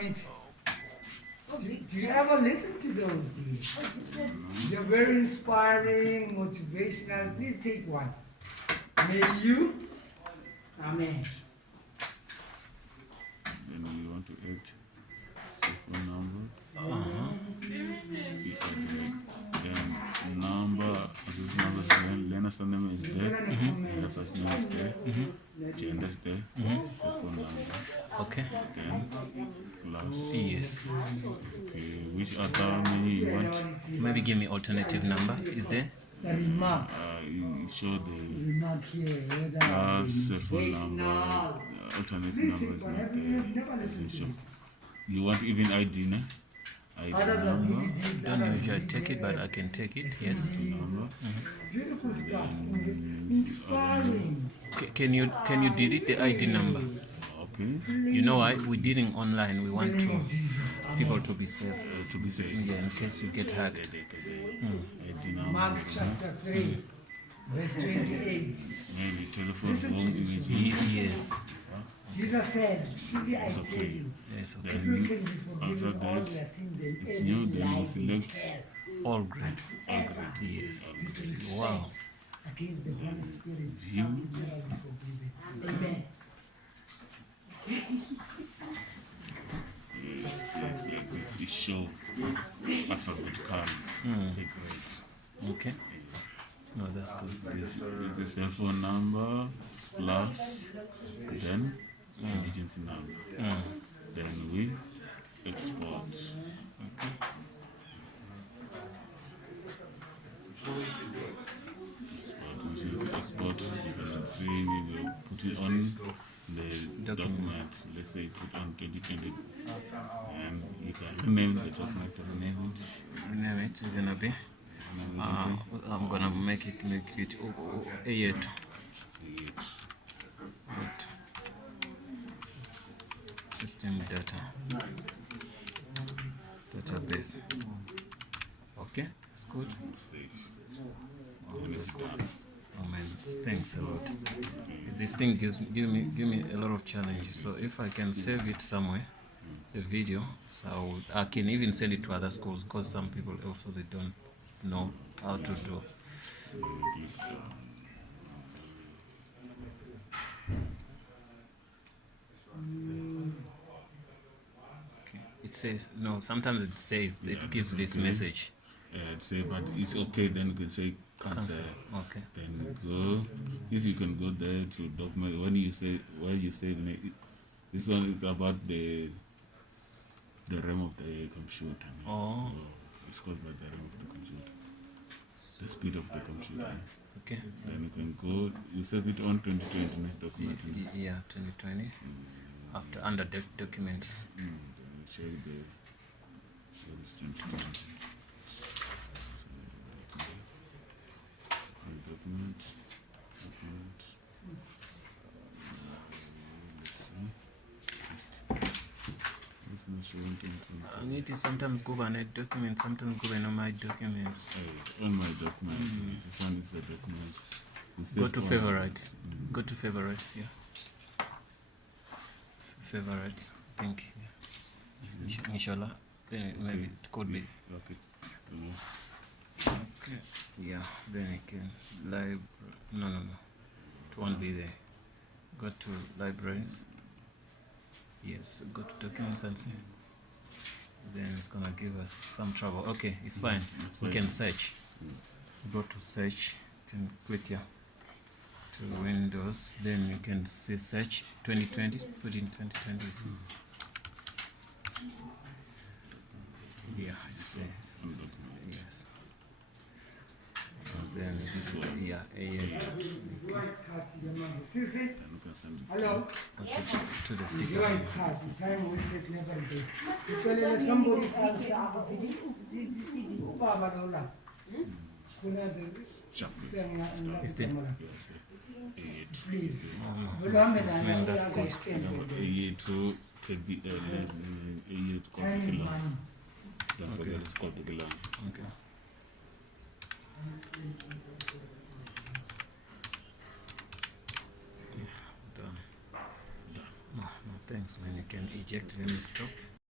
Do you ever listen to those deals? They're very inspiring, motivational. Please take one. May you. Amen. Then you want to add cell phone number. You add then number. This number is there. Learner surname is there. And the first name is there. Gender is there. Cell phone number. Okay. Then plus. Yes. Okay. Which other menu you want? Maybe give me alternative number. Is there? Remark. You show the Remark here. cell phone number. Alternative number is not there. Doesn't show. You want even ID, no? ID number. Don't usually take it, but I can take it. Yes. Number. Beautiful stuff. Inspiring. Can you delete the ID number? Okay. You know why? We did it online. We want people to be safe. To be safe. Yeah, in case you get hacked. ID number. Mark chapter 3, verse 28. Maybe telephone, Listen to home this. images. Yes. Jesus said, truly I It's tell okay. you, Yes. Okay. you can be After forgiven all that, your sins and it's every new. Then lie you you select. tell. All great. Ever Yes. disrespect Wow. against the Holy Spirit You. shall never be forgiven. Amen. Yes, like this. It show alphabetical grades. Okay. No, that's good. This is a cell phone number plus then emergency number. Then we export. Export. We should export. You can see we will put it on the document. Let's say put on 2020, and you can rename the document. Rename it. Name it. It's gonna be. I'm gonna make it A8. System data. Database. Okay, that's good. Save. And it's done. Oh man, thanks a lot. This thing give me a lot of challenges. So if I can save it somewhere, a video, so I can even send it to other schools because some people also they don't know how to do. Okay. It says no. Sometimes it says it gives this message. Say, but it's okay. Then you can say cancel. Okay. Then go. If you can go there to document when you say where you save it. This one is about the RAM of the computer. Oh. It's called by the RAM of the computer. The speed of the computer. Okay. Then you can go. You save it on 2020 document. Yeah, 2020. After under documents. Then you check the what is 2020. Document. Let's see. It's not showing 2020. I need to sometimes go by net documents, sometimes go by no my documents. On my document. This one is the document. Go to favorites. Go to favorites here. Favorites, I think. Yeah. Inshallah. Then maybe it could be. Okay. Okay. Yeah. Then you can no. It won't be there. Go to libraries. Yes. Go to documents and see. Then it's gonna give us some trouble. Okay, it's fine. We can search. Go to search. You can click here to Windows. Then you can see search 2020. Put in 2020. See. Yeah, it says. Yes. Then this one. Yeah, A8. Hello. Okay, to the You sticker. guys have time wasted never day. You tell somebody else Baba Lola. Kuna the Is there? please. Man, that's good. A2 KBL. A8 Time is money. Don't forget it's called the Gilan. Okay. Done. No, thanks, man. You can eject. Let me stop.